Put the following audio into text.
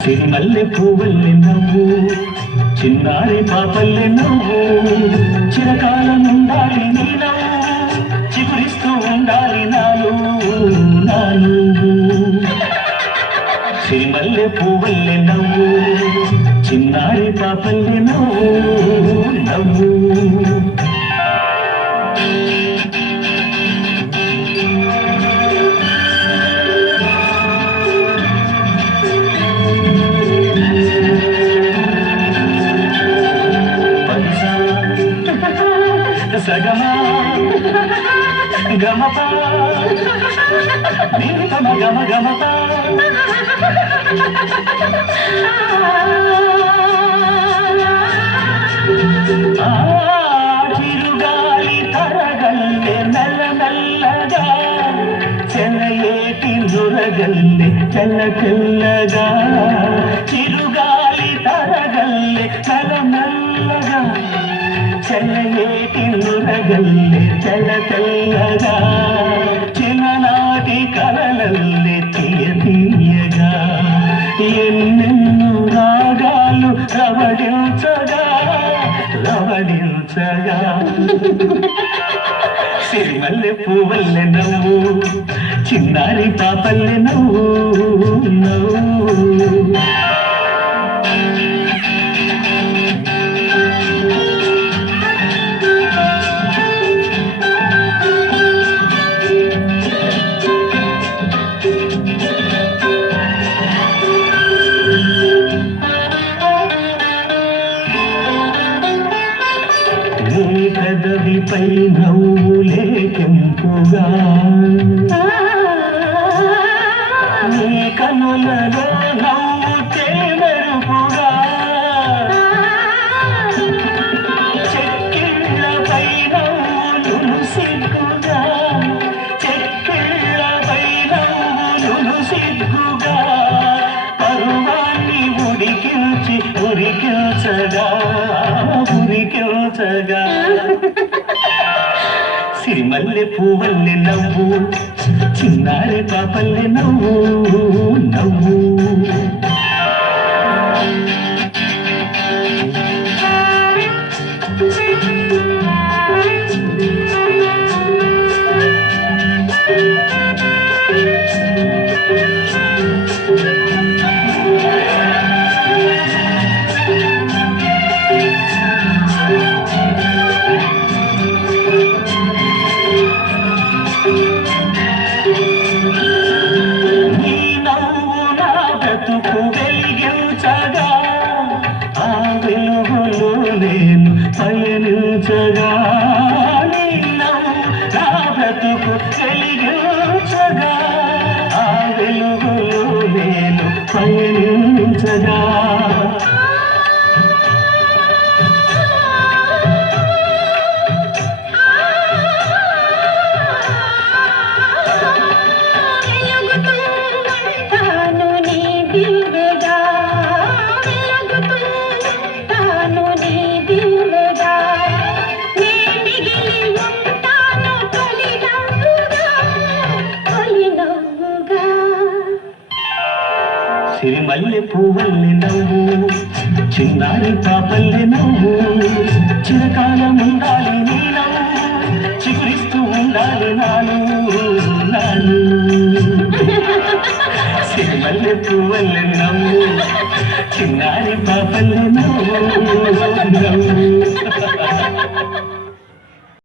సిరిమల్లె పువ్వుల్ని నవ్వు చిన్నారి పాపల్లె నవ్వు చిరకాలం ఉండాలి నీ నవ్వు చిగురిస్తూ ఉండాలి నాలు నాలు సిరిమల్లె పువ్వుల్ని నవ్వు చిన్నారి పాపల్లె నవ్వు నవ్వు సగమా గమప నీతమ గమ గమప చిరుగాలి తరగల్లె నల్ల నల్లగా చెలయేటి నురగల్లె తెల్ల తెల్లగా చిరుగాలి తరగల్లె నల్ల నల్లగా చెలయేటి నురగల్లె తెల్ల తెల్లగా చిన్ననాటి కలలల్లె తీయ తీయగా ఎన్నెన్నో రాగాలు రవడించగా రవడించగా సిరిమల్లె పువ్వుల్లె నవ్వు చిన్నారి పాపల్లె నవ్వు నవ్వు నీ పెదవిపై నవ్వులే కెంపుగా నీ కనులలో నవ్వు చేమెరుపుగా చెక్కిళ్ళపై నవ్వులు సిగ్గుగా చెక్కిళ్ళపై నవ్వులు సిగ్గుగా పరువాన్ని ఉడికించి ఉరికించగా ఉరికించగా సిరిమల్లె పువ్వుల్లె నవ్వు చిన్నారి పాపల్లె నవ్వు నవ్వు వెలిగించగా ఆ వెలుగులో నేను పయనించగా నా బ్రతుకు వెలిగించగా ఆ వెలుగులో నేను పయనించగా సిరిమల్లె పువ్వుల్లె నవ్వు చిన్నారి పాపల్లె నవ్వు చిరకాలం ఉండాలి నీ నవ్వు చిగురిస్తూ ఉండాలి నాను నాను సిరిమల్లె పువ్వుల్లె నవ్వు చిన్నారి పాపల్లె నవ్వు నవ్వు